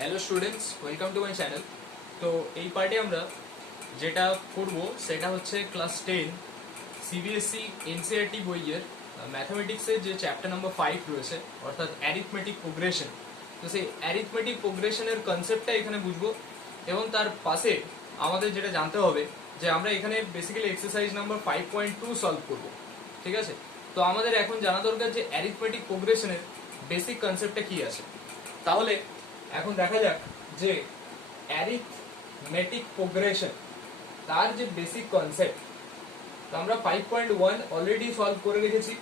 Hello students, welcome to my channel. তো এই পার্টে আমরা যেটা করব সেটা হচ্ছে ক্লাস 10 সিবিএসই এনসিইআরটি বইয়ের ম্যাথামেটিক্সের যে চ্যাপ্টার নাম্বার 5 রয়েছে, অর্থাৎ অ্যারিথমেটিক প্রোগ্রেশন। তো সেই অ্যারিথমেটিক প্রোগ্রেশনের কনসেপ্টটা এখানে বুঝবো, এবং তার পাশে আমাদের যেটা জানতে হবে যে আমরা এখানে বেসিক্যালি এক্সারসাইজ নাম্বার 5.2 সলভ করব। ঠিক আছে, তো আমাদের এখন জানা দরকার যে অ্যারিথমেটিক প্রোগ্রেশনের বেসিক কনসেপ্টটা কি আছে। তাহলে এখন দেখা যাক যে অ্যারিথমেটিক প্রোগ্রেশন তার যে বেসিক কনসেপ্ট, তো আমরা 5.1 অলরেডি সলভ করে রেখেছি।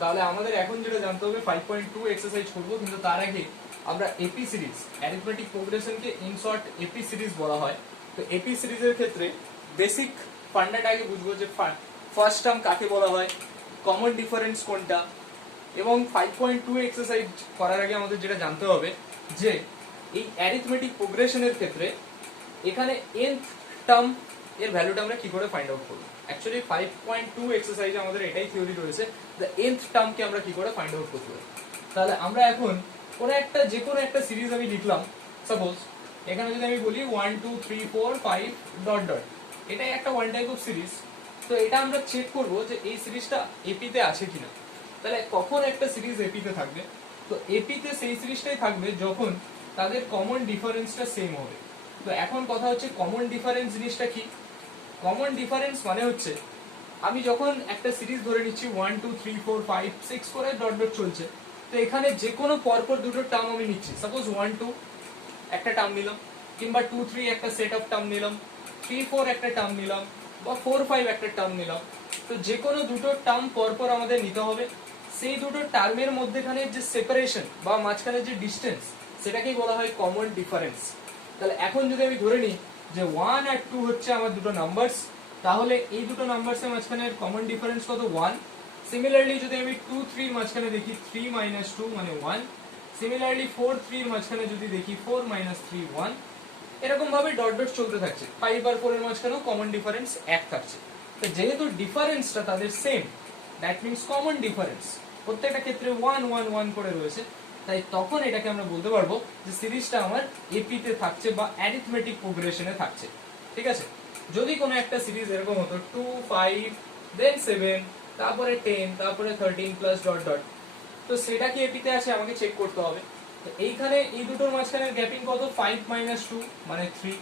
তাহলে আমাদের এখন যেটা জানতে হবে 5.2 এক্সারসাইজ করব, কিন্তু তার আগে আমরা এপি সিরিজ, অ্যারিথমেটিক প্রোগ্রেশনকে ইন শর্ট এপি সিরিজ বলা হয়। তো এপি সিরিজের ক্ষেত্রে বেসিক ফান্ডাটা আগে বুঝবো যে ফার্স্ট টার্ম কাকে বলা হয়, কমন ডিফারেন্স কোনটা, এবং 5.2 এক্সারসাইজ করার আগে আমাদের যেটা জানতে হবে যে এই অ্যারিথমেটিক প্রোগ্রেশনের ক্ষেত্রে এখানে nth টার্ম এর ভ্যালুটা আমরা কি করে ফাইন্ড আউট করব। অ্যাকচুয়ালি 5.2 এক্সারসাইজে আমাদের এটাই থিওরি রয়েছে, দ্য nth টার্মকে আমরা কি করে ফাইন্ড আউট করতে পারি। তাহলে আমরা এখন যে কোনো একটা সিরিজ আমি লিখলাম, সাপোজ এখানে যদি আমি বলি 1 2 3 4 5 ডট ডট, এটাই একটা ওয়ান টাইপ অফ সিরিজ। তো এটা আমরা চেক করব যে এই সিরিজটা এপিতে আছে কিনা। তাহলে কখন একটা সিরিজ এপিতে থাকবে, তো এপিতে সেই সিরিজটাই থাকবে যখন তাদের কমন ডিফারেন্সটা সেম হবে। তো এখন কথা হচ্ছে কমন ডিফারেন্স জিনিসটা কি। কমন ডিফারেন্স মানে হচ্ছে আমি যখন একটা সিরিজ ধরে নিচ্ছি 1 2 3 4 5 6 করে ডট ডট চলছে, তো এখানে যে কোনো পরপর দুটো টার্ম আমি নিচ্ছি। সাপোজ 1 2 একটা টার্ম নিলাম, কিংবা 2 3 একটা সেট অফ টার্ম নিলাম, 3 4 একটা টার্ম নিলাম, বা 4 5 একটা টার্ম নিলাম। তো যে কোনো দুটো টার্ম পরপর আমাদের নিতে হবে। সেই দুটো টার্মের মধ্যেখানে যে সেপারেশন বা মাঝখানে যে ডিস্টেন্স, সেটাকেই বলা হয় কমন ডিফারেন্স। তাহলে এখন যদি আমি ধরে নিই যে 1 আর 2 হচ্ছে আমার দুটো নাম্বারস, তাহলে এই দুটো নাম্বারসের মাঝখানে কমন ডিফারেন্স কত, 1। সিমিলারলি যদি আমি 2 3 মাঝখানে দেখি 3 - 2 মানে 1। সিমিলারলি 4 3 এর মাঝখানে যদি দেখি 4 - 3 1। এরকম ভাবে ডট ডট চলতে থাকছে। 5 আর 4 এর মাঝখানেও কমন ডিফারেন্স 1 থাকছে। তো যেহেতু ডিফারেন্সটা তাদের same, that means common difference প্রত্যেকটা ক্ষেত্রে 1 1 1 করে রয়েছে, তাই তখন এটাকে আমরা বলতে পারবো যে সিরিজটা আমার এপিতে থাকছে বা অ্যারিথমেটিক প্রোগ্রেশনে থাকছে। ঠিক আছে, যদি কোনো একটা সিরিজ এরকম হতো 2 5 দেন 7 তারপরে 10 তারপরে 13 প্লাস ডট ডট, তো সেটা কি এপিতে আছে আমাকে চেক করতে হবে। তো এইখানে এই দুটোর মাঝখানে গ্যাপিং কত, 5 - 2 মানে 3,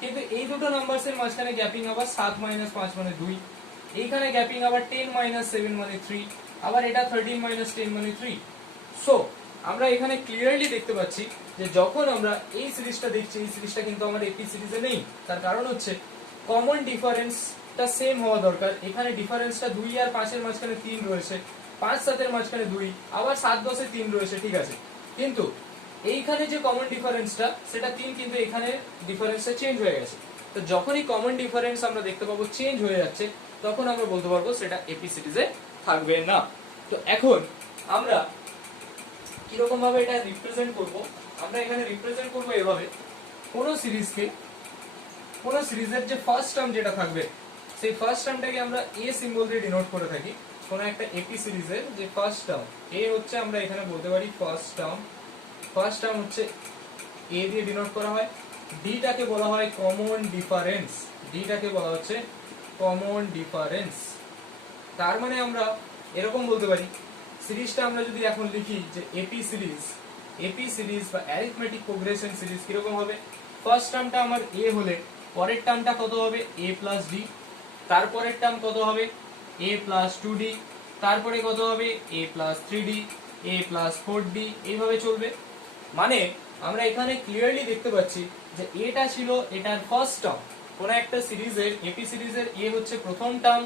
কিন্তু এই দুটো নাম্বারসের মাঝখানে গ্যাপিং আবার 7 - 5 মানে 2, এইখানে গ্যাপিং আবার 10 - 7 মানে 3, আবার এটা 13 - 10 মানে 3। সো আমরা এখানে ক্লিয়ারলি দেখতে পাচ্ছি যে যখন আমরা এই সিরিজটা দেখছি, এই সিরিজটা কিন্তু আমার এপি সিরিজে নেই। তার কারণ হচ্ছে কমন ডিফারেন্সটা সেম হওয়া দরকার। এখানে ডিফারেন্সটা 2 আর 5 এর মাঝখানে 3 রয়েছে, 5 7 এর মাঝখানে 2, আবার 7 10 এ 3 রয়েছে। ঠিক আছে, কিন্তু এইখানে যে কমন ডিফারেন্সটা সেটা 3, কিন্তু এখানে ডিফারেন্সটা চেঞ্জ হয়ে গেছে। তো যখনই কমন ডিফারেন্স আমরা দেখতে পাবো চেঞ্জ হয়ে যাচ্ছে, তখন আমরা বলতে পারবো সেটা এপি সিরিজে থাকবে না। তো এখন আমরা কিরকম ভাবে এটা রিপ্রেজেন্ট করব, আমরা এখানে রিপ্রেজেন্ট করব এভাবে। কোন সিরিজের যে ফার্স্ট টার্ম যেটা থাকবে, সেই ফার্স্ট টার্মটাকে আমরা এ সিম্বল দিয়ে ডিনোট করে থাকি। কোন একটা এপি সিরিজের যে ফার্স্ট টার্ম এ হচ্ছে, আমরা এখানে বলতে পারি ফার্স্ট টার্ম হচ্ছে এ দিয়ে ডিনোট করা হয়। ডিটাকে বলা হয় কমন ডিফারেন্স। তার মানে আমরা এরকম বলতে পারি, সিরিজটা আমরা যদি এখন লিখি যে এপি সিরিজ বা অ্যারিথমেটিক প্রোগ্রেশন সিরিজ কিরকম হবে। ফার্স্ট টার্মটা আমার এ হলে পরের টার্মটা কত হবে, a প্লাস ডি, তারপরের টার্ম কত হবে, a প্লাস 2d, তারপরে কত হবে, a plus 3d, a plus 4d, এইভাবে চলবে। মানে আমরা এখানে ক্লিয়ারলি দেখতে পাচ্ছি যে এটা ছিল এটার ফার্স্ট টার্ম। কোন একটা সিরিজের এপি সিরিজের এ হচ্ছে প্রথম টার্ম,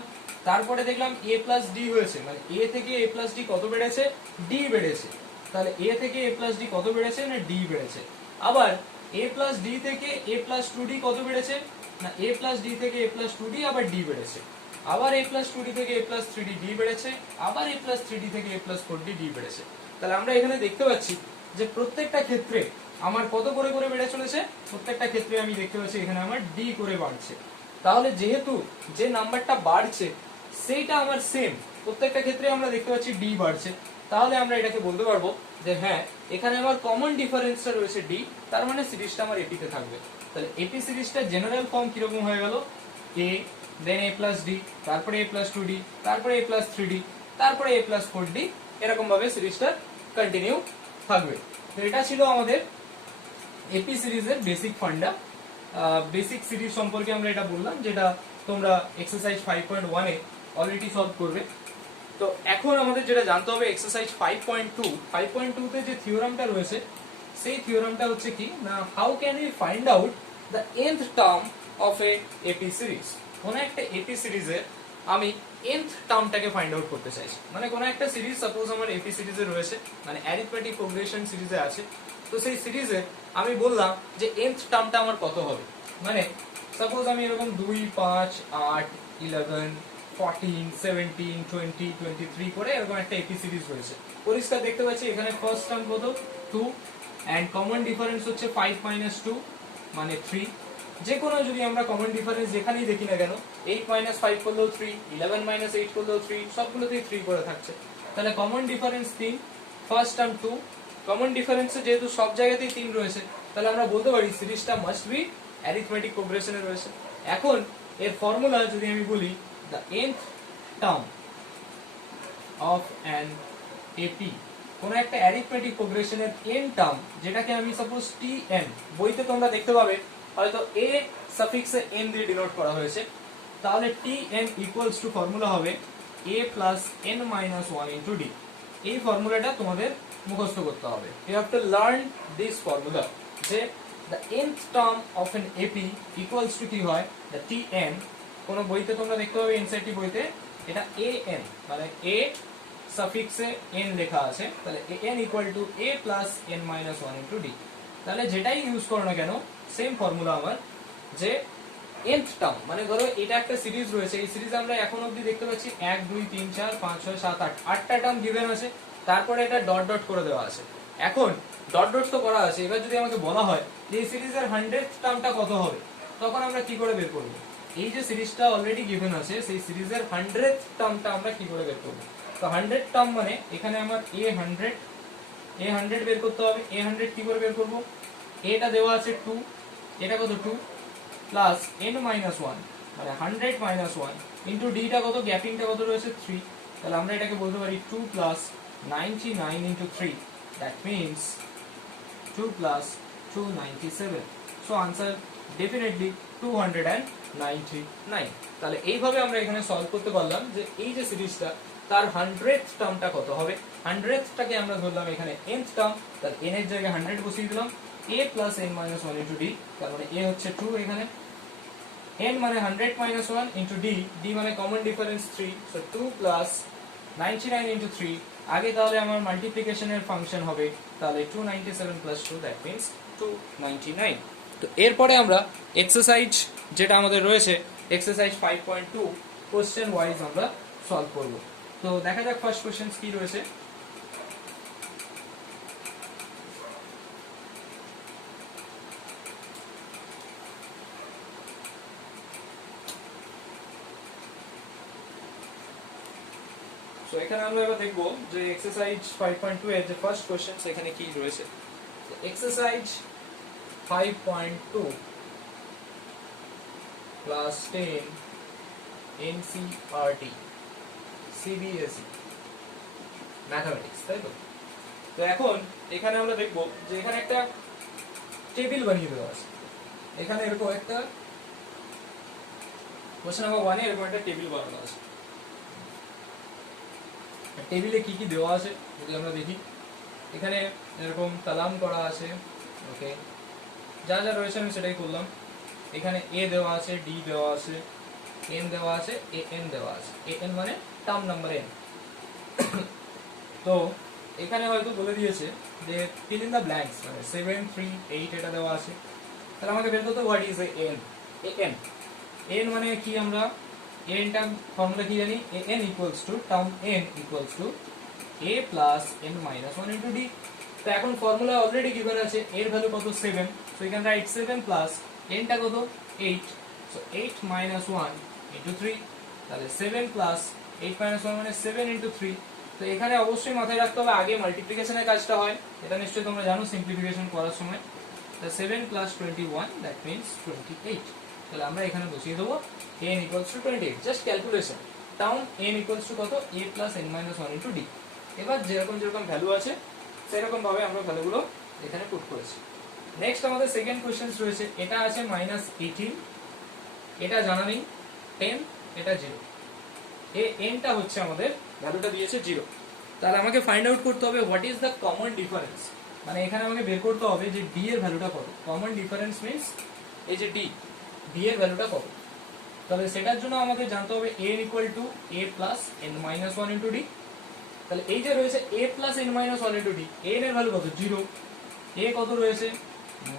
তারপরে দেখলাম a প্লাস ডি হয়েছে, মানে a থেকে a প্লাস ডি কত বেড়েছে, d বেড়েছে। তাহলে a থেকে a প্লাস ডি কত বেড়েছে, না d বেড়েছে। আবার a প্লাস ডি থেকে a প্লাস 2d কত বেড়েছে, না a প্লাস ডি থেকে a প্লাস 2d আবার d বেড়েছে। আবার a প্লাস 2d থেকে a প্লাস 3d d বেড়েছে, আবার a প্লাস 3d থেকে a প্লাস 4d d বেড়েছে। তাহলে আমরা এখানে দেখতে পাচ্ছি যে প্রত্যেকটা ক্ষেত্রে আমার কত করে করে বেড়ে চলেছে, প্রত্যেকটা ক্ষেত্রে আমি দেখতে পাচ্ছি এখানে আমার d করে বাড়ছে। তাহলে যেহেতু যে নাম্বারটা বাড়ছে সেইটা আমার সেম, প্রত্যেকটা ক্ষেত্রে আমরা দেখতে পাচ্ছি d বাড়ছে, তাহলে আমরা এটাকে বলতে পারবো যে হ্যাঁ এখানে আমার কমন ডিফারেন্সটা রয়েছে ডি, তার মানে সিরিজটা আমার এপিতে থাকবে। তাহলে এপি সিরিজটা জেনারেল ফর্ম কিরকম হয়ে গেল, এ দেন এ প্লাস ডি, তারপরে এ প্লাস টু ডি, তারপরে এ প্লাস থ্রি ডি, তারপরে এ প্লাস ফোর ডি, এরকম ভাবে সিরিজটা কন্টিনিউ থাকবে। তো এটা ছিল আমাদের এপি সিরিজের বেসিক ফান্ডা। বেসিক সিরিজ সম্পর্কে আমরা এটা বললাম, যেটা তোমরা এক্সারসাইজ 5.1 এ অলরেডি সলভ করবে। তো এখন আমাদের যেটা জানতে হবে এক্সারসাইজ 5.2 তে যে থিওরামটা রয়েছে সেই থিওরামটা হচ্ছে কি না, how can we find out the nth term of a AP series. কোন একটা এপি সিরিজের আমি nth টার্মটাকে ফাইন্ড আউট করতে চাইছি, মানে কোন একটা সিরিজ সাপোজ আমার এপি সিরিজে রয়েছে, মানে অ্যারিথমেটিক প্রোগ্রেশন সিরিজে আছে, তো সেই সিরিজে আমি বললাম যে nth টার্মটা আমার কত হবে। মানে সাপোজ আমি এরকম 2, 5, 8, 11, 14, 17, 20, 23 করে এরকম একটা এপি সিরিজ রয়েছে। পরিষ্কার দেখতে পাচ্ছি এখানে ফার্স্ট টার্ম কত 2 এন্ড কমন ডিফারেন্স হচ্ছে 5 - 2 মানে 3। যে কোনো যদি আমরা কমন ডিফারেন্স যেখানেই দেখি না কেন 8 - 5 করলেও 3, 11 - 8 করলেও 3, সবগুলোতেই 3 করে থাকছে। তাহলে common difference 3, first term 2, common ডিফারেন্সে যেহেতু সব জায়গাতেই 3 রয়েছে তাহলে আমরা বলতে পারি সিরিজটা মাস্ট বি অ্যারিথমেটিক প্রোগ্রেশনে রয়েছে। এখন এর ফর্মুলা যদি আমি বলি, the nth term of an AP, কোন একটা অ্যারিথমেটিক প্রোগ্রেশনের n টার্ম, যেটাকে আমি সাপোজ tn, বইতে তোমরা দেখতে পাবে হয়তো a সাফিক্সে n দিয়ে ডিনোট করা হয়েছে, তাহলে tn ইকুয়ালস টু ফর্মুলা হবে a plus n minus 1 into d। এই ফর্মুলাটা তোমাদের মুখস্থ করতে হবে। You have to learn this formula, যে the nth term of an AP equals to কি হয়, the tn, কোন বইতে তোমরা দেখতে পাবে এনসিইআরটি বইতে এটা an, মানে a সাফিক্সে n লেখা আছে, তাহলে an equal to a plus n minus 1 into d। তাহলে যেটাই ইউজ করো না কেন সেম ফর্মুলা আমার, যে nth টার্ম, মানে ধরো এটা একটা সিরিজ রয়েছে, এই সিরিজ আমরা এখন অবধি দেখতে পাচ্ছি 1 2 3 4 5 6 7 8 আটটা টার্ম গিভেন আছে, তারপরে এটা ডট ডট করে দেওয়া আছে। এখন ডট ডট তো করা আছে, এবার যদি আমাকে বলা হয় যে এই সিরিজের 100th টার্মটা কত হবে, তখন আমরা কি করে বের করব? এই যে সিরিজটা অলরেডি গিভেন আছে সেই সিরিজের 100th টার্মটা আমরা কি করে বের করব? তো 100 টার্ম মানে এখানে আমার a100 বের করতে হবে। a100 কি করে বের করব? এটা দেওয়া আছে 2, এটা কত 2 প্লাস n মাইনাস 1 মানে 100 মাইনাস 1 ইনটু d টা কত, গ্যাপিংটা কত রয়েছে 3, তাহলে আমরা এটাকে বলতে পারি 2 plus 99 into 3, that means 2 plus 297। So answer definitely 299। তাহলে এইভাবে আমরা এখানে সলভ করতে পারলাম যে এই যে সিরিজটা তার 100th টার্মটা কত হবে। 100th টাকে আমরা ধরলাম এখানে nth টার্ম, তাহলে n এর জায়গায় 100 বসিয়ে দিলাম, a plus n minus 1 into d, তার মানে a হচ্ছে 2, এখানে n মানে 100 মাইনাস 1 ইনটু d, d মানে common difference 3, so 2 plus 99 into 3, আগে তাহলে আমার মাল্টিপ্লিকেশনের ফাংশন হবে, তাহলে 297 প্লাস 2 দ্যাট মিন্স 299। তো এরপরে আমরা এক্সারসাইজ যেটা আমাদের রয়েছে এক্সারসাইজ 5.2 কোশ্চেন ওয়াইজ আমরা সলভ করব। তো দেখা যাক ফার্স্ট কোশ্চেন কি রয়েছে। তো এখানে আমরা এবার দেখব যে এক্সারসাইজ 5.2 এর যে ফার্স্ট কোশ্চেন সেখানে কি রয়েছে। Exercise 5.2 class 10 NCERT CBSE mathematics, তাই তো? তো এখন এখানে আমরা দেখব যে এখানে একটা টেবিল বানিয়ে দেওয়া আছে। এখানে এরকম একটা কোশ্চেন নাম্বার 1 এ এরকম একটা টেবিল বানানো আছে। টেবিলে কি কি দেওয়া আছে যদি আমরা দেখি, এখানে এরকম কালাম করা আছে, ওকে, যা যা রয়েছে আমি সেটাই করলাম। এখানে a দেওয়া আছে, d দেওয়া আছে, n দেওয়া আছে, an দেওয়া আছে। an মানে টার্ম নাম্বার n। তো এখানে হয়তো বলে দিয়েছে যে ফিল ইন দ্য ব্ল্যাঙ্কস, মানে 7 3 8 এটা দেওয়া আছে। তাহলে আমাকে বের করতে হোয়াট ইজ an। an মানে কি, আমরা n টার্ম ফর্মুলা কি জানি, an equals to term n equals to a plus n minus 1 into d। তো এখন ফর্মুলা অলরেডি গিভেন আছে, এর ভ্যালু কত 7, সো এখানে রাইট 7 প্লাস n টা কত 8, সো 8 মাইনাস 1 ইনটু 3, তাহলে 7 প্লাস 8 মাইনাস 1 মানে 7 ইনটু 3, তো এখানে অবশ্যই মাথায় রাখতে হবে আগে মাল্টিপ্লিকেশনের কাজটা হয়, এটা নিশ্চয়ই তোমরা জানো সিম্পলিফিকেশন করার সময়। তো 7 + 21 দ্যাট মিন্স 28। তাহলে আমরা এখানে বসিয়ে দেবো n = 28, just calculation. Town n = কত, a + n - 1 * d। এবার যেরকম যেরকম ভ্যালু আছে সেরকম ভাবে আমরা ভ্যালুগুলো এখানে পুট করেছি। নেক্সট আমাদের সেকেন্ড কোশ্চেন রয়েছে, এটা আছে -18, এটা জানা নেই, 10, এটা 0, টা হচ্ছে আমাদের ভ্যালুটা দিয়েছে 0। তাহলে আমাকে ফাইন্ড আউট করতে হবে what is the common difference, মানে এখানে আমাকে বের করতে হবে যে d এর ভ্যালুটা কত। কমন ডিফারেন্স মিন্স এই যে d এর ভ্যালুটা কত। তাহলে সেটার জন্য আমাদের জানতে হবে n = a + n - 1 * d। তাহলে এই যে রয়েছে a + n - 1 * d, n এর ভ্যালু কত, 0, a কত রয়েছে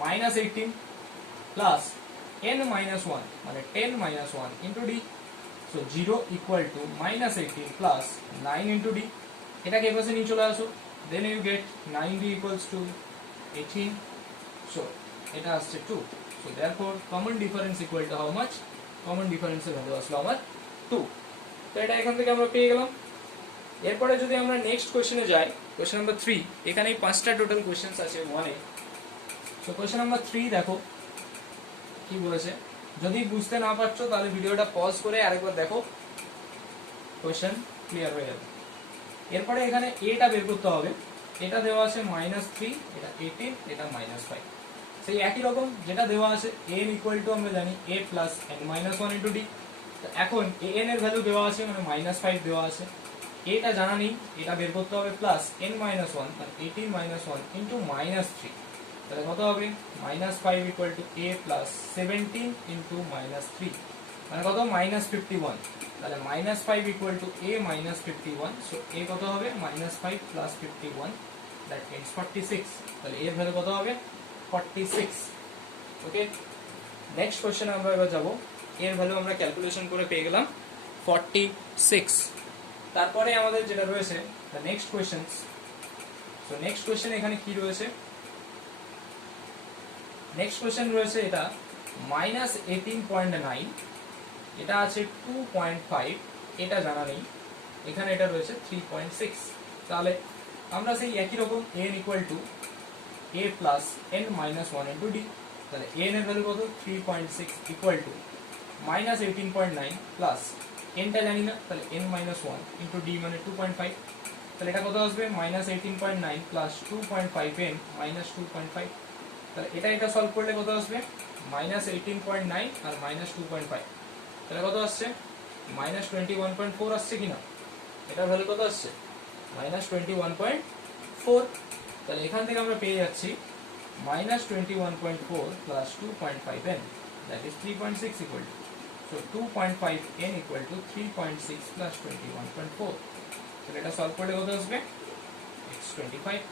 -18 প্লাস n - 1 মানে 10 - 1 * d। So 0 = -18 plus 9 * d। এটাকে এপাশে নিয়ে চলে আসো, দেন ইউ গেট 9d = 18। সো এটা আসছে 2। So therefore common difference equal to how much, common ডিফারেন্সের ভ্যালু আসলো আমার 2। তো এটা এখান থেকে আমরা পেয়ে গেলাম। এরপরে যদি আমরা নেক্সট কোশ্চেনে যাই, কোশ্চেন নাম্বার 3, এখানে 5টা টোটাল কোশ্চেনস আছে 1 এ। সো কোশ্চেন নাম্বার 3 দেখো কি বলেছে। যদি বুঝতে না পারছো তাহলে ভিডিওটা পজ করে আরেকবার দেখো, কোশ্চেন ক্লিয়ার হয়ে যাবে। এরপরে এখানে এটা বের করতে হবে, এটা দেওয়া আছে -3, এটা 18, এটা -5। সেই একই রকম যেটা দেওয়া আছে n = আমরা জানি a + n - 1 * d। তো এখন an এর ভ্যালু দেওয়া আছে মানে -5 দেওয়া আছে, এটা জানা নেই, এটা বের করতে হবে প্লাস n - 1 মানে 18 - 1 * -3। তাহলে কত হবে, -5 = a + 17 * -3 মানে কত, -51। তাহলে -5 = a - 51। সো a কত হবে, -5 + 51 দ্যাট মিন্স 46। তাহলে এর ভ্যালু কত হবে, 46। ওকে, নেক্সট কোশ্চেন আমরা এবার যাব। এর ভ্যালু আমরা ক্যালকুলেশন করে পেয়ে গেলাম 46। তারপরে আমাদের যেটা রয়েছে the next questions. So next question এখানে কি রয়েছে, নেক্সট কোশ্চেন রয়েছে এটা -18.9, এটা আছে 2.5, এটা জানা নেই, এখানে এটা রয়েছে 3.6। তাহলে আমরা সেই একই রকম n = a + n - 1 * d। তাহলে n এর ভ্যালু কত, 3.6 = -18.9 প্লাস n টা জানি না, তাহলে n - 1 * d মানে 2.5। তাহলে এটা কত আসবে, -18.9 প্লাস 2.5n - 2.5। তাহলে এটা সলভ করলে কত আসবে, -18.9 আর -2.5, তাহলে কত আসছে, -21.4 আসছে কিনা, এটার ভ্যালু কত আসছে, -21.4। তাহলে এখান থেকে আমরা পেয়ে যাচ্ছি -21.4 plus 2.5n that is 3.6 = so 2.5n = 3.6 plus 21.4। তাহলে এটা সলভ করলে কত আসবে, it's 25।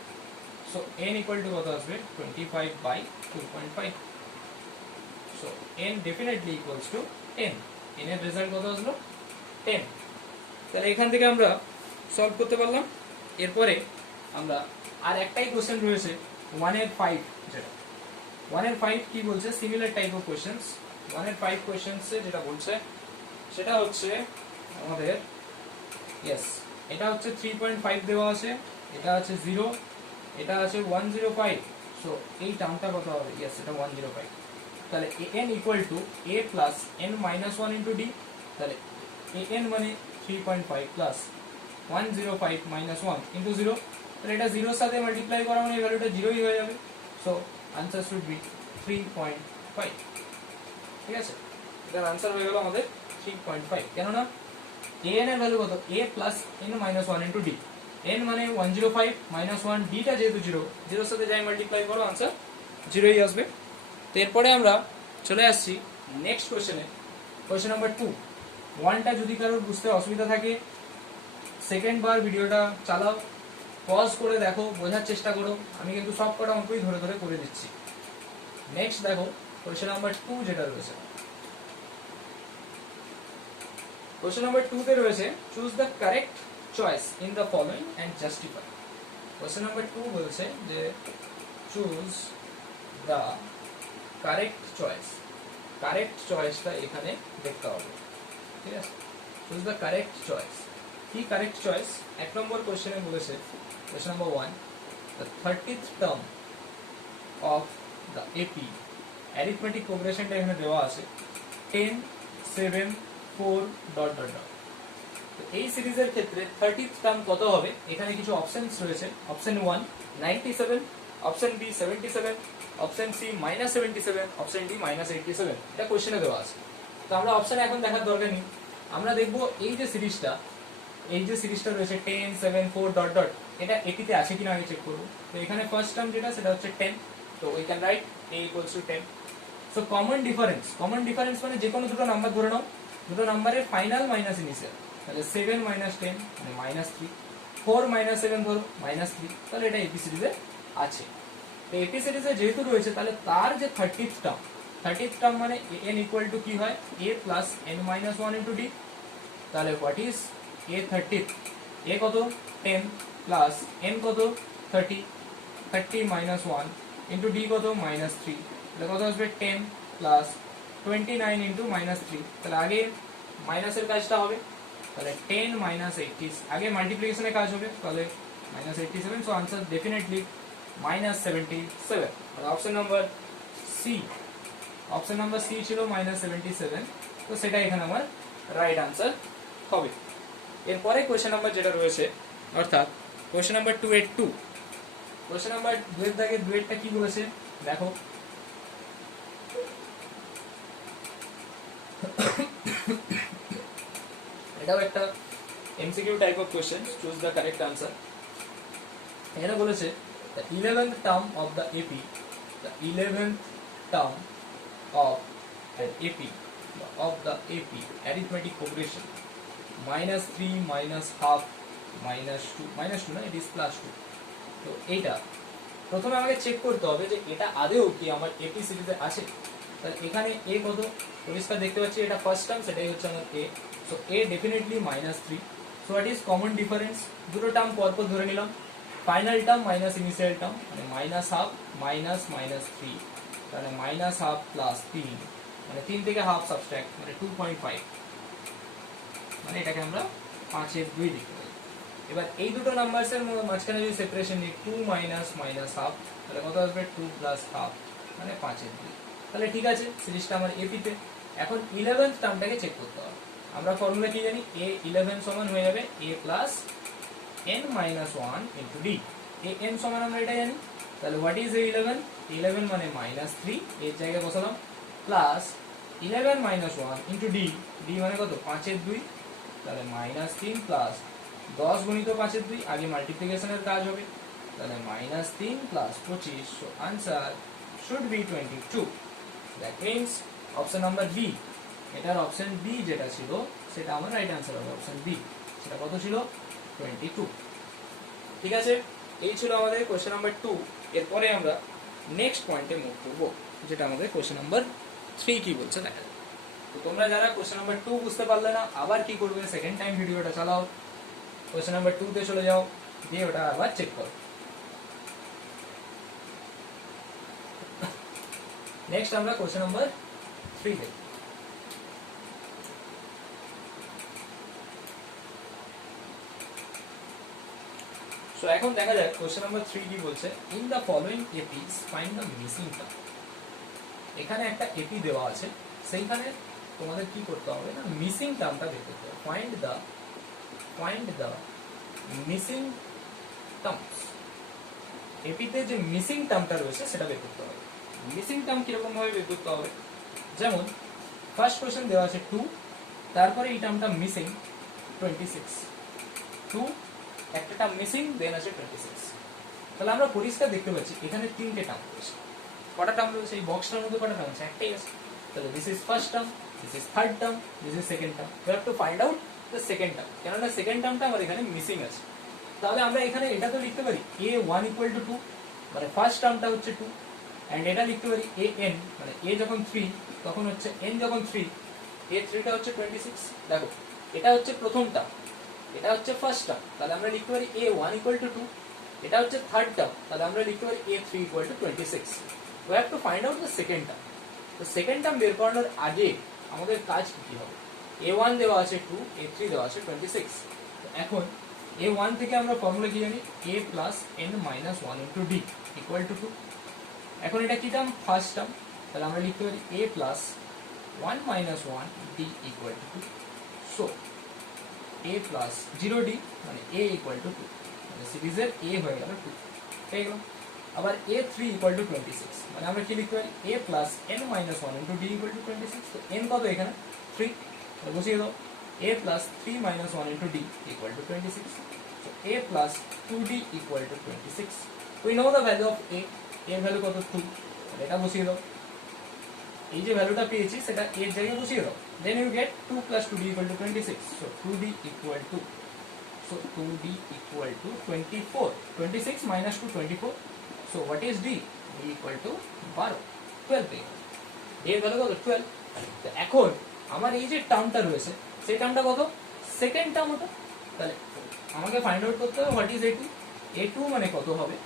সো n = কত আসবে, 25/2.5। So n definitely equals to 10। n এর রেজাল্ট কত আসলো, 10। তাহলে এখান থেকে আমরা সলভ করতে পারলাম। এরপরে আমরা আর একটাই কোশ্চেন রয়েছে 1 এর 5, যেটা 1 এর 5 কি বলছে, সিমিলার টাইপ অফ কোশ্চেনস। 1 এর 5 কোশ্চেনসে যেটা বলছে সেটা হচ্ছে আমাদের ইয়েস, এটা হচ্ছে 3.5 দেওয়া আছে, এটা আছে 0, এটা আছে 105। সো এই টার্মটা কত হবে, ইয়েস এটা 105। তাহলে an = a + n - 1 * d। তাহলে an মানে 3.5 প্লাস 105 - 1 * 0। তাহলে এটা 0 এর সাথে মাল্টিপ্লাই করা মানে এই ভ্যালুটা 0ই হয়ে যাবে। So answer should B 3.5। ঠিক আছে, এটার आंसर হয়ে গেল আমাদের 3.5। কেন না an এর ভ্যালু কত, a + n - 1 * d। n মানে 105 - 1, d টা যেহেতু 0, 0 এর সাথে যাই মাল্টিপ্লাই করো आंसर 0ই আসবে। তো এরপরে আমরা চলে আসছি নেক্সট কোশ্চেনে, কোশ্চেন নাম্বার 2। 1টা যদি কারোর বুঝতে অসুবিধা থাকে সেকেন্ড বার ভিডিওটা চালাও, পজ করে দেখো, বোঝার চেষ্টা করো, আমি কিন্তু সব কটা অঙ্কই ধরে ধরে করে দিচ্ছি। নেক্সট দেখো কোশ্চেন নাম্বার 2 যেটা রয়েছে, কোশ্চেন নাম্বার 2 তে রয়েছে choose the correct choice in the following and justify. Question number 2 বলছে যে choose the correct choice, correct চয়েসটা এখানে দেখতে হবে। ঠিক আছে, চুজ দ্য কারেক্ট চয়েস। কি কারেক্ট চয়েস? এক নম্বর কোশ্চেনে বলেছে, question number 1, the 30th term of the AP arithmetic প্রোগ্রেশনটা এখানে দেওয়া আছে 10 7 4 ডট ডট ডট। তো এই সিরিজের ক্ষেত্রে 30th টার্ম কত হবে? এখানে কিছু অপশনস রয়েছে। Option 1 97, option B 77, option C -77, option D -87। এটা কোশ্চেনে দেওয়া আছে। তো আমরা অপশন এখন দেখার দরকার নেই, আমরা দেখব এই যে সিরিজটা রয়েছে 10 7 4 ডট ডট, এটা এপিতে আছে কিনা আগে চেক করব। তো এখানে ফার্স্ট টার্ম যেটা সেটা হচ্ছে 10, তো we can write a = 10। So common difference মানে যে কোনো দুটো নাম্বার ধরে নাও, দুটো নাম্বারের ফাইনাল মাইনাস ইনিশিয়াল, তাহলে 7 - 10 মানে -3, 4 - 7 ধরো -3, তাহলে এটা এপি সিরিজে আছে। তো এপি সিরিজে যেহেতু রয়েছে তাহলে তার যে 30th টার্ম মানে n = কি হয় a + n - 1 * d। তাহলে what is a 30th? a কত 10 প্লাস n কত 30, 30 - 1 ইনটু d কত -3, তাহলে কত আসবে 10 প্লাস 29 ইনটু -3। তাহলে আগে মাইনাসের কাজটা হবে, তাহলে 10 - 80, আগে মাল্টিপ্লিকেশনের কাজ হবে, তাহলে -87। So answer definitely -77। মানে অপশন নাম্বার সি ছিল -77, তো সেটা এখানে আমার রাইট आंसर হবে। এরপরে কোশ্চেন নাম্বার যেটা রয়েছে, অর্থাৎ কোশ্চেন নাম্বার 2 এর 2, কোশ্চেন নাম্বার 2 এর দাগে 2 এরটা কি বলেছে দেখো। এটাও একটা MCQ type of question, choose the correct answer. এখানে বলেছে the 11th term of the AP, the 11th term of an AP of the AP arithmetic progression -3 -half -2 না, it is +2। তো এইটা প্রথমে আমাকে চেক করতে হবে যে এটা আদৌ কি আমার এপি সিরিজে আছে। তাহলে এখানে a কত পরিষ্কার দেখতে পাচ্ছি, এটা ফার্স্ট টার্ম, সেটাই হচ্ছে আমার a। So a definitely -3। So what is common difference? দুটো টার্ম পরপর ধরে নিলাম, final term minus initial term মানে -half -3, তাহলে -half প্লাস 3 মানে 3 থেকে হাফ সাবট্রাক্ট মানে 2.5, মানে এটাকে আমরা 5/2 লিখতে পারি। এবার এই দুটো নাম্বারসের মাঝখানে যদি সেপারেশন নিই 2 - -half, তাহলে কত আসবে 2 + half মানে 5/2। তাহলে ঠিক আছে, সিরিজটা আমার এপিতে। এখন 11th টার্মটাকে চেক করতে হবে। আমরা ফর্মুলা কি জানি, a 11 সমান হয়ে যাবে a + n - 1 * d। a n সমান আমরা এটা জানি, তাহলে হোয়াট ইজ a 11? 11 মানে -3, এর জায়গায় বসালাম, প্লাস 11 - 1 * d, d মানে কত 5/2, তাহলে -3 প্লাস 10 গুণিত 5/2, আগে মাল্টিপ্লিকেশনের কাজ হবে, তাহলে -3 plus 25। So answer should be 22। That means option number B, এটার অপশন বি যেটা ছিল সেটা আমার রাইট आंसर হবে, অপশন বি। সেটা কত ছিল 22। ঠিক আছে, এই ছিল আমাদের কোশ্চেন নাম্বার 2। এরপরে আমরা নেক্সট পয়েন্টে মুভ করব, যেটা আমাদের কোশ্চেন নাম্বার 3 কি বলছে দেখা যাবে। তো তোমরা যারা কোশ্চেন নাম্বার 2 বুঝতে পারলে না, আবার কি করবে, সেকেন্ড টাইম ভিডিওটা চালাও, কোশ্চেন নাম্বার 2 তে চলে যাও, দিয়ে ওটা আবার চেক করো। নেক্সট আমরা কোশ্চেন নাম্বার 3 দেখব। সো এখন দেখা যাক কোশ্চেন নাম্বার 3 কি বলছে। In the following Apis find the missing term. এখানে একটা এপি দেওয়া আছে, সেইখানে তোমাদের কি করতে হবে না, মিসিং টার্মটা বের করতে হবে। Find the missing terms. এপিতে যে মিসিং টার্মটা রয়েছে সেটা বের করতে হবে। মিসিং টার্ম কিরকম ভাবে বের করতে হবে, যেমন ফার্স্ট কোশ্চেন দেওয়া আছে 2, তারপরে এই টার্মটা মিসিং 26, 2 একটা টার্ম মিসিং, দেন আছে 26। তাহলে আমরা পরিষ্কার দেখতে পাচ্ছি এখানে তিনটে টার্ম রয়েছে। কটা টার্ম রয়েছে এই বক্সটার মধ্যে? কটা টার্ম আছে? একটাই আছে। তাহলে this is first term, this is third term, this is second term. You have to find out the second term, কেননা সেকেন্ড টার্মটা আমার এখানে মিসিং আছে। তাহলে আমরা এখানে এটা তো লিখতে পারি a1 = 2, মানে ফার্স্ট টার্মটা হচ্ছে 2, এন্ড এটা লিখতে পারি an, মানে a যখন 3 তখন হচ্ছে n যখন 3, a3টা হচ্ছে 26। দেখো এটা হচ্ছে প্রথম টার্ম, এটা হচ্ছে ফার্স্ট টার্ম, তাহলে আমরা লিখতে পারি a1 = 2। এটা হচ্ছে থার্ড টার্ম, তাহলে আমরা লিখতে পারি a3 = 26। we have to find out the second term। তো সেকেন্ড টার্ম বের করানোর আগে আমাদের কাজ কি হবে, a1 দেওয়া আছে 2, a3 দেওয়া আছে 26। এখন a1 থেকে আমরা ফর্মুলা কি জানি, a plus n minus one into D equal to 2। এখন এটা কি টার্ম, ফার্স্ট টার্ম, তাহলে আমরা লিখতে পারি a plus one minus one D equal to 2। So a plus 0d মানে a ইকুয়াল টু 2, মানে সিরিজের a হয়ে গেল 2, ঠিক গেল। আবার a3 ইকুয়াল টু 26, মানে আমরা কি লিখতে পারি a plus n minus one into D equal to 26। তো n কত এখানে 3, বসিয়ে দাও a plus 3 minus one into D equal to 26। So a plus 2d equal to 26. We know the value of a এর ভ্যালু কত 2, এটা বসিয়ে দাও, এই যে ভ্যালুটা পেয়েছি সেটা a এর জায়গায় বসিয়ে দাও, then you get 2 plus 2d equal to 26. So 2d equal to 24, 26 minus 2 24. So what is d? d equal to 12 পেয়ে গেল, এর ভ্যালু কত 12। তো এখন আমার এই যে টার্মটা রয়েছে সেই টার্মটা কত, সেকেন্ড টার্ম ওটা, তাহলে আমাকে ফাইন্ড আউট করতে হবে হোয়াট ইজ a2। a2 মানে কত হবে,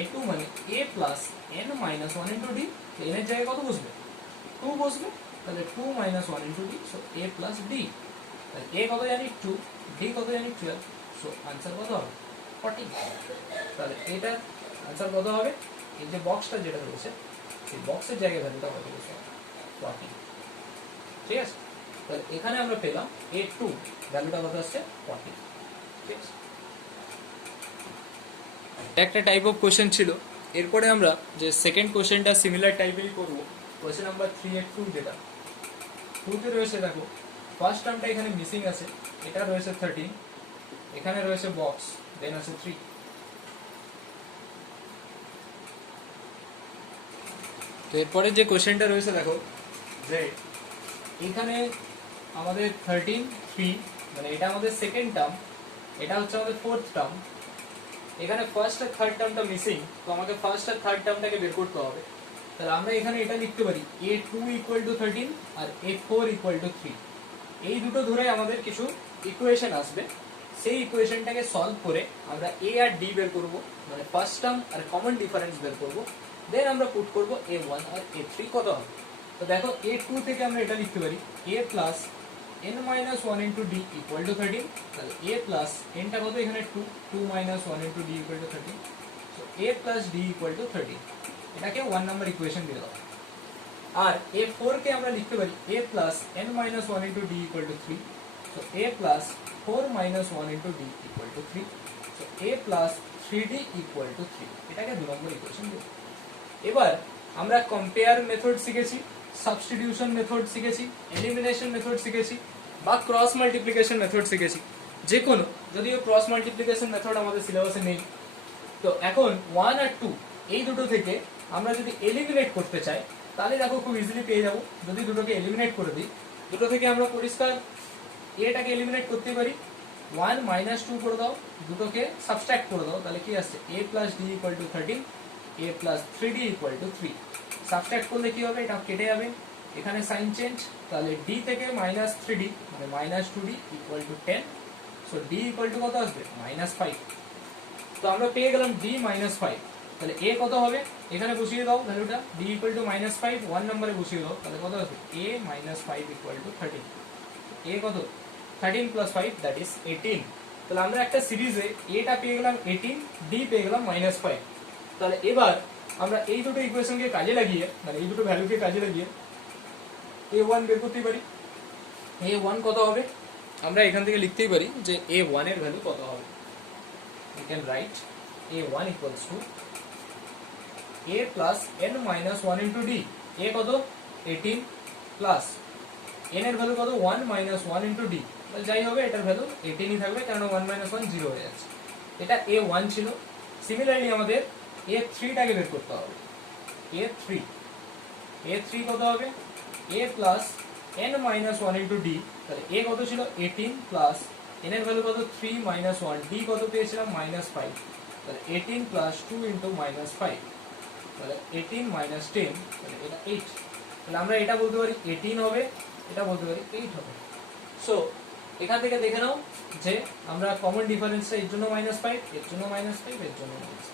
a2 মানে a plus n minus one into D, n এর জায়গায় কত বসবে 2 বসবে, তাহলে 2 minus one into D, so a plus D. তাহলে a কত জানি 2, d কত জানি 12, সো আনসার কত হবে 14। তাহলে এটার আনসার কত হবে, এই যে বক্সটা যেটা রয়েছে সেই বক্সের জায়গায় ভ্যালুটা কত বসে 14, ঠিক আছে। তাহলে এখানে আমরা পেলাম a2 ভ্যালুটা কত আসছে 14, ঠিক আছে। একটা টাইপ অফ কোশ্চেন ছিল। এরপরে আমরা যে সেকেন্ড কোশ্চেনটা সিমিলার টাইপেরই করব, কোশ্চেন নাম্বার 3 যেটা 2 রয়েছে। দেখো ফার্স্ট টার্মটা এখানে মিসিং আছে, এটা রয়েছে 13, এখানে রয়েছে বক্স, দেন আছে 3। তো এরপরে যে কোশ্চেনটা রয়েছে দেখো যে এখানে আমাদের 13 3, মানে এটা আমাদের সেকেন্ড টার্ম, এটা হচ্ছে আমাদের ফোর্থ টার্ম, এখানে ফার্স্ট আর থার্ড টার্মটা মিসিং, তো আমাকে ফার্স্ট আর থার্ড টার্মটাকে বের করতে হবে। তাহলে আমরা এখানে এটা লিখতে পারি a2 ইকুয়াল টু 13 আর a4 ইকুয়াল টু 3। এই দুটো ধরে আমাদের কিছু ইকুয়েশন আসবে, সেই ইকুয়েশনটাকে সলভ করে আমরা a আর d বের করব, মানে ফার্স্ট টার্ম আর কমন ডিফারেন্স বের করব, দেন আমরা পুট করব a1 আর a3 কত হবে। তো দেখো a2 থেকে আমরা এটা লিখতে পারি a plus n minus 1 into d equal to 13, তাহলে a plus n টা কত এখানে 2 minus 1 into d equal to 13, so a plus d equal to 13, এটাকে 1 নাম্বার ইকুয়েশন দিয়ে দাও। আর a4 কে আমরা লিখতে পারি a plus n minus 1 into d equal to 3, so a plus 4 minus 1 into d equal to 3, so a plus 3d equal to 3, এটাকে 2 নম্বর equation দেব। এবার আমরা compare method শিখেছি, সাবস্টিটিউশন মেথড শিখেছি, এলিমিনেশন মেথড শিখেছি, বা ক্রস মাল্টিপ্লিকেশন মেথড শিখেছি। যে কোনো, যদিও ক্রস মাল্টিপ্লিকেশন মেথড আমাদের সিলেবাসে নেই, তো এখন 1 আর 2 এই দুটো থেকে আমরা যদি এলিমিনেট করতে চাই তাহলে দেখো খুব ইজিলি পেয়ে যাবো। যদি দুটোকে এলিমিনেট করে দিই, দুটো থেকে আমরা পরিষ্কার এটাকে এলিমিনেট করতে পারি, 1 মাইনাস 2 করে দাও, দুটোকে সাবস্ট্রাক্ট করে দাও, তাহলে কি আসছে a plus D equal to 13, a plus 3d equal to 3। Subtract করলে কি হবে, এটা কেটে যাবে, এখানে সাইন চেঞ্জ, তাহলে d থেকে মাইনাস 3d মানে minus 2d equal to 10, so d equal to কত আসবে মাইনাস 5। তো আমরা পেয়ে গেলাম d মাইনাস 5, তাহলে a কত হবে এখানে বসিয়ে দাও ভ্যালুটা, d ইকুয়াল টু মাইনাস 5 1 নম্বরে বসিয়ে দাও, তাহলে কত আসবে a minus 5 equal to 13, a কত 13 প্লাস 5 দ্যাট ইজ 18। তাহলে আমরা একটা সিরিজে a টা পেয়ে গেলাম 18, d পেয়ে গেলাম মাইনাস 5। তাহলে এবার আমরা এই দুটো ইকুয়েশনকে কাজে লাগিয়ে, মানে এই দুটো ভ্যালুকে কাজে লাগিয়ে a1 বের করতে পারি। a1 কত হবে, আমরা এখান থেকে লিখতেই পারি যে a1 এর ভ্যালু কত হবে। we can write a1 equals to a plus n minus 1 into d, a কত 18 প্লাস n এর ভ্যালু কত 1 minus 1 into d, তাহলে যাই হবে এটার ভ্যালু 18 ই থাকবে, কারণ 1 minus 1 0 হয়ে যাচ্ছে। এটা a1 ছিল। সিমিলারলি আমাদের a3 টাকে বের করতে হবে। a3 কত হবে a plus n minus 1 into d, তাহলে a কত ছিল 18 প্লাস n এর ভ্যালু কত 3 minus 1, d কত পেয়েছিলাম minus 5, তাহলে 18 plus 2 into minus 5, তাহলে 18 minus 10, তাহলে এটা 8। তাহলে আমরা এটা বলতে পারি 18 হবে, এটা বলতে পারি 8 হবে। সো এখান থেকে দেখে নাও যে আমরা কমন ডিফারেন্সটা এর জন্য -5, এর জন্য -5, এর জন্য -5।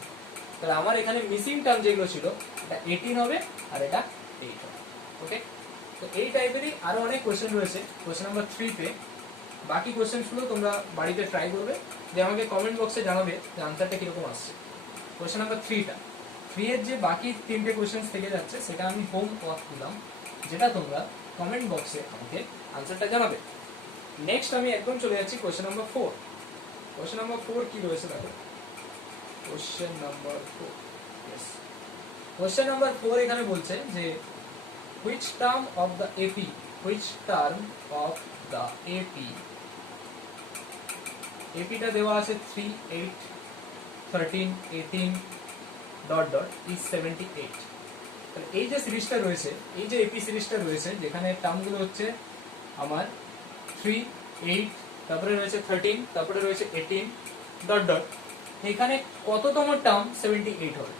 তাহলে আমার এখানে মিসিং টার্ম যেগুলো ছিল এটা 18 হবে আর এটা 8 হবে। ওকে, তো এই টাইপেরই আরো অনেক কোশ্চেন রয়েছে। কোশ্চেন নাম্বার 3 তে বাকি কোশ্চেনগুলো তোমরা বাড়িতে ট্রাই করবে, যে আমাকে কমেন্ট বক্সে জানাবে যে আনসারটা কিরকম আসছে। কোশ্চেন নাম্বার 3 এর যে বাকি 3টে কোশ্চেন থেকে যাচ্ছে সেটা আমি হোম ওয়ার্ক দিলাম, যেটা তোমরা কমেন্ট বক্সে আমাকে আনসারটা জানাবে। নেক্সট আমি একদম চলে যাচ্ছি কোশ্চেন নাম্বার 4। কোশ্চেন নাম্বার 4 কি রয়েছে দেখো, question number 4, yes, question number 4 এখানে বলছে যে which term of the AP, which term of the AP টা দেওয়া আছে 3, 8, 13, 18 ডট ডট is 78। তাহলে এই যে সিরিজটা রয়েছে, এই যে এপি সিরিজটা রয়েছে, যেখানে টার্মগুলো হচ্ছে আমার 3, 8, তারপরে রয়েছে 13, তারপরে রয়েছে 18 ডট ডট, এখানে কততম টার্ম 78 হবে?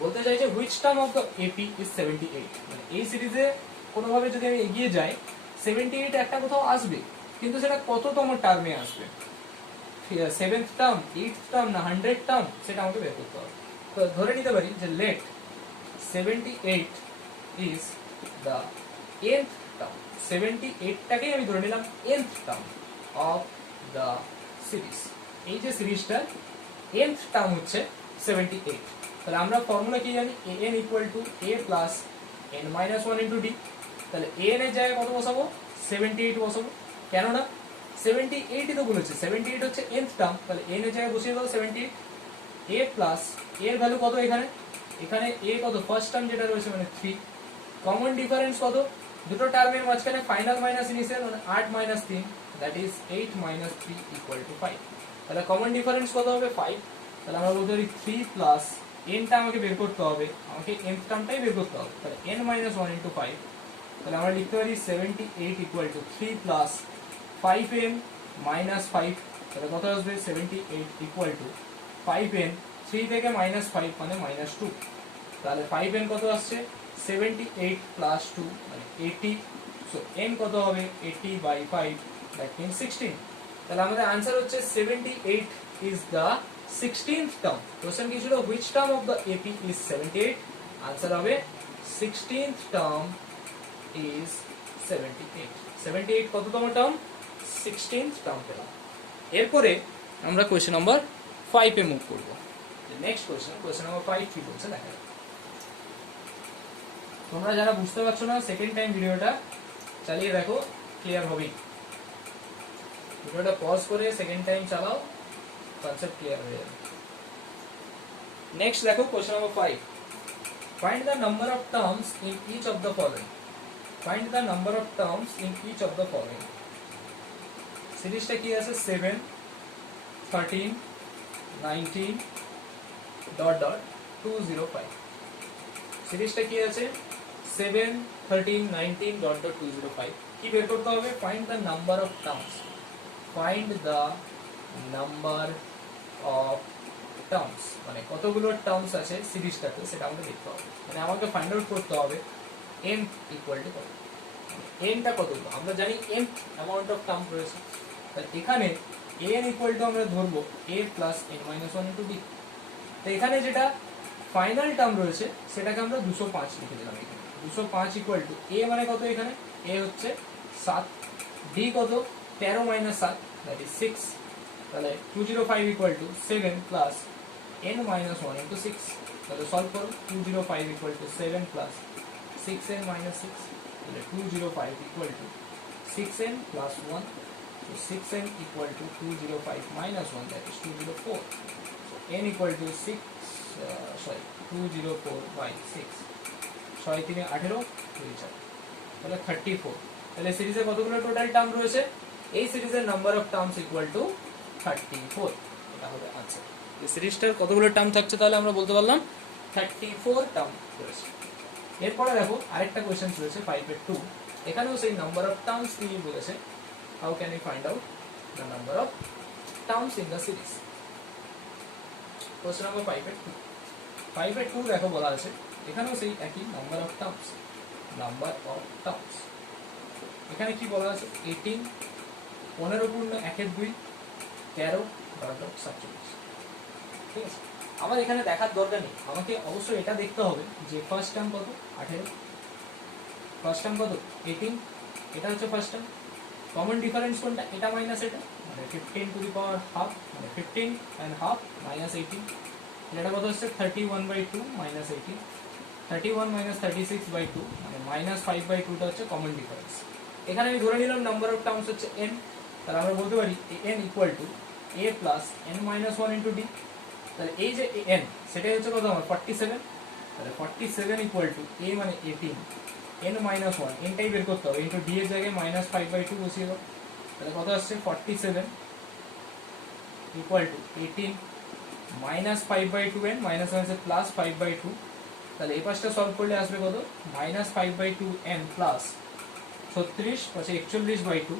বলতে চাইছে which term of the AP is 78। মানে এই সিরিজে কোনোভাবে যদি আমি এগিয়ে যাই 78 একটা কোথাও আসবে, কিন্তু সেটা কততম টার্মে আসবে, 7th টার্ম, 8th টার্ম না 100 টার্ম, সেটা আমাকে বের করতে হবে। তো ধরে নিতে পারি যে let 78 is the nth term, 78টাকেই আমি ধরে নিলাম nth term of the series. এই যে সিরিজটার nth টার্ম হচ্ছে 78। তাহলে আমরা ফর্মুলা কি জানি, an equal to a plus n minus 1 into D. তাহলে an এর জায়গায় কত বসাবো, 78 বসাবো, কেননা 78ই তো বলেছে, 78 হচ্ছে nth টার্ম, তাহলে n এর জায়গায় বসিয়ে দাও 78। a প্লাস এর ভ্যালু কত, এখানে এখানে a কত, ফার্স্ট টার্ম যেটা রয়েছে মানে 3, কমন ডিফারেন্স কত, দুটো টার্মের মাঝখানে ফাইনাল মাইনাস ইনিশিয়াল, মানে 8 minus 3, that is 8 minus 3 equal to 5। তাহলে কমন ডিফারেন্স কত হবে, 5। তাহলে আমরা বলতে পারি 3 প্লাস nটা আমাকে বের করতে হবে, আমাকে nth টার্মটাই বের করতে হবে, তাহলে n মাইনাস 1 ইন্টু 5। তাহলে আমরা লিখতে পারি 78 equal to 3 plus 5n minus 5, তাহলে কত আসবে 78 ইকুয়াল টু 5n, 3 থেকে মাইনাস 5 মানে মাইনাস 2। তাহলে 5n কত আসছে, 78 প্লাস 2 মানে 80। সো n কত হবে, 80 বাই 5, দ্যাট মিন্স 16। তাহলে আমাদের आंसर হচ্ছে 78 is the 16th term. Question কি ছিল, which term of the AP is 78, answer হবে 16th টার্ম is 78। 78 কততম টার্ম, 16th টার্ম পেলাম। এরপরে আমরা কোশ্চেন নাম্বার 5 এ মুভ করব। নেক্সট কোশ্চেন নাম্বার 5 কি বলছে দেখা যাক। তোমরা যারা বুঝতে পারছো না সেকেন্ড টাইম ভিডিওটা চালিয়ে দেখো, ক্লিয়ার হবে। ভিডিওটা পজ করে সেকেন্ড টাইম চালাও, কনসেপ্ট ক্লিয়ার হয়ে যাবে। নেক্সট দেখো question number 5, find the number of terms in each of the following. Find the number of terms in each of the following. সিরিজটা কি আছে, 7, 13, 19 ডট ডট 205। সিরিজটা কি আছে, 7, 13, 19 ডট ডট 205। কি বের করতে হবে, find the number of terms. Find the number of terms মানে কতগুলো টার্মস আছে সিরিজটাতে, সেটা আমাকে দেখতে হবে। মানে আমাকে ফাইন্ড আউট করতে হবে n ইকুয়াল টু কত, n টা কত, আমরা জানি n অ্যামাউন্ট অফ টার্ম রয়েছে। তাহলে এখানে n ইকুয়াল টু আমরা ধরবো a plus n minus 1 into D. তো এখানে যেটা ফাইনাল টার্ম রয়েছে সেটাকে আমরা 205 লিখে দিলাম। এখানে 205 ইকুয়াল টু a মানে কত, এখানে a হচ্ছে 7, d কত 13 মাইনাস 7, দ্যাট ইজ 6। তাহলে 205 equal to 7 plus n minus 1 into 6। তাহলে সলভ করো, 205 equal to 7 plus 6n minus 6। তাহলে 205 equal to 6n plus 1। So 6n equal to 205 minus 1, that is 204. So n equal to 204 by 6. 6 3 18 2 4, তাহলে 34। তাহলে সিরিজে কতগুলো total term রয়েছে, এই সিরিজের number of terms equal to 34। এটা হবে आंसर। এই সিরিজটার কতগুলো টার্ম থাকছে তাহলে আমরা বলতে পারলাম 34 টার্ম রয়েছে। এরপরে দেখো আরেকটা কোশ্চেন রয়েছে 5 এর 2। এখানেও সেই নাম্বার অফ টার্মস দিয়ে বলেছে, how can we find out the number of terms in the series? Question number 5 এর 2। 5 এর 2 দেখো বলা আছে, এখানেও সেই একই number of terms. Number of terms এখানে কি বলা আছে, 18, 15 পূর্ণ 1 এর 2, 13 ডট ডট 47। ঠিক আছে, আমার এখানে দেখার দরকার নেই, আমাকে অবশ্যই এটা দেখতে হবে যে ফার্স্ট টার্ম কত 18, ফার্স্ট টার্ম কত 18, এটা হচ্ছে ফার্স্ট টার্ম, কমন ডিফারেন্স কোনটা, এটা মাইনাস এটা, মানে 15 টু দি পাওয়ার হাফ, মানে 15 and হাফ মাইনাস 18, এটা কত হচ্ছে 31/2 মাইনাস 18, 31 মাইনাস 36/2 মানে মাইনাস 5/2টা হচ্ছে কমন ডিফারেন্স। এখানে আমি ধরে নিলাম নাম্বার অফ টার্মস হচ্ছে n, তাহলে আমরা বলতে পারি n equal to a plus n minus 1 into d। তাহলে এই যে n সেটাই হচ্ছে কত আমার 47, তাহলে 47 ইকুয়াল টু a মানে 18 n মাইনাস 1 n টাই বের করতে হবে ইন্টু d এর জায়গায় মাইনাস 5/2 বসিয়ে দাও, তাহলে কত আসছে 47 equal to 18 minus 5/2 n minus হচ্ছে প্লাস 5/2, তাহলে এই পাশটা সলভ করলে আসবে কত মাইনাস 5/2 n প্লাস 36 পাশে 41/2।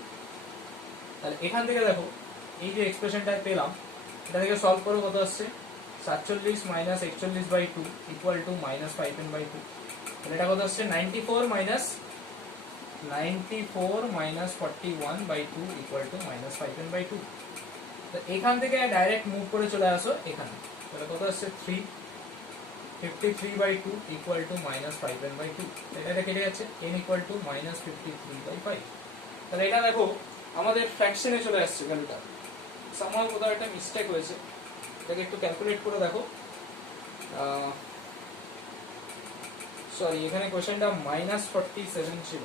তাহলে এখান থেকে দেখো এই যে এক্সপ্রেশনটা পেলাম এটা থেকে সলভ করো কত আসছে 47 minus 41/2 equal to minus 5n/2, তাহলে এটা কত আসছে 94 minus 41/2 equal to minus 5n/2। তো এখান থেকে ডাইরেক্ট মুভ করে চলে আসো এখানে, তাহলে কত আসছে 53/2 ইকুয়াল টু মাইনাস 5n/2, এটা কেটে যাচ্ছে n ইকুয়াল টু মাইনাস 53/5। তাহলে এটা দেখো আমাদের ফ্র্যাকশনে চলে আসছে ভ্যালুটা, সামহাউ কোথাও একটা মিস্টেক হয়েছে, এটাকে একটু ক্যালকুলেট করে দেখো। সরি, এখানে কোশ্চেনটা মাইনাস 47 ছিল,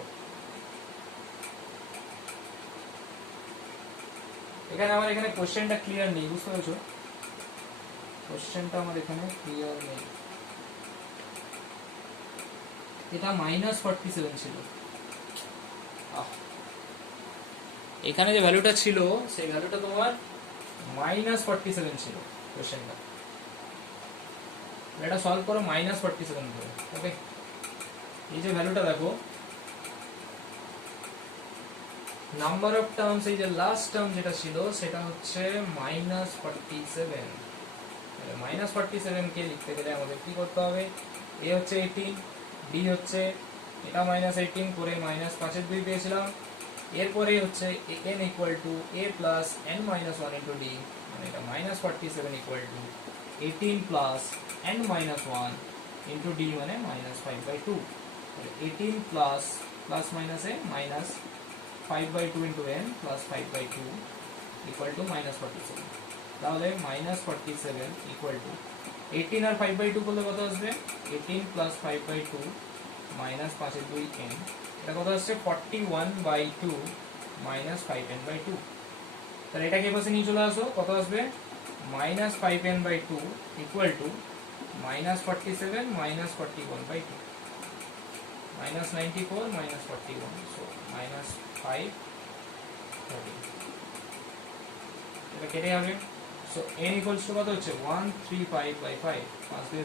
এখানে আমার এখানে কোশ্চেনটা ক্লিয়ার নেই, বুঝতে পেরেছো? কোশ্চেনটা আমার এখানে ক্লিয়ার নেই, এটা মাইনাস 47 ছিল। এখানে যে ভ্যালুটা ছিল সেই ভ্যালুটা তোমার মাইনাস 47 ছিল কোশ্চেনটা, এটা সলভ করো মাইনাস 47 করে। ওকে, এই যে ভ্যালুটা দেখো নাম্বার অফ টার্মস, এই যে লাস্ট টার্ম যেটা ছিল সেটা হচ্ছে মাইনাস 47। মাইনাস 47 কে লিখতে গেলে আমাদের কি করতে হবে, এ হচ্ছে 18, বি হচ্ছে এটা মাইনাস 18 করে মাইনাস 5/2 পেয়েছিলাম, এরপরে হচ্ছে n equal to a plus n minus 1 into d, মানে এটা minus 47 equal to 18 plus n minus 1 into d মানে minus 5/2, 18 plus plus minus A minus 5/2 into n plus 5/2 equal to minus 47। তাহলে minus 47 equal to 18 আর 5/2 করলে কত আসবে 18 plus 5/2 minus 5/2 n, এটা কত আসছে 41/2 মাইনাস 5n/2। তাহলে এটাকে পাশে নিয়ে চলে আসো, কত আসবে minus 5n/2 equal to minus 47 minus 41/2 minus 94 minus 41, so minus 5/30, এটা কেটে যাবে। সো n ইকুয়ালস টু কত হচ্ছে 135/5, 5 দিয়ে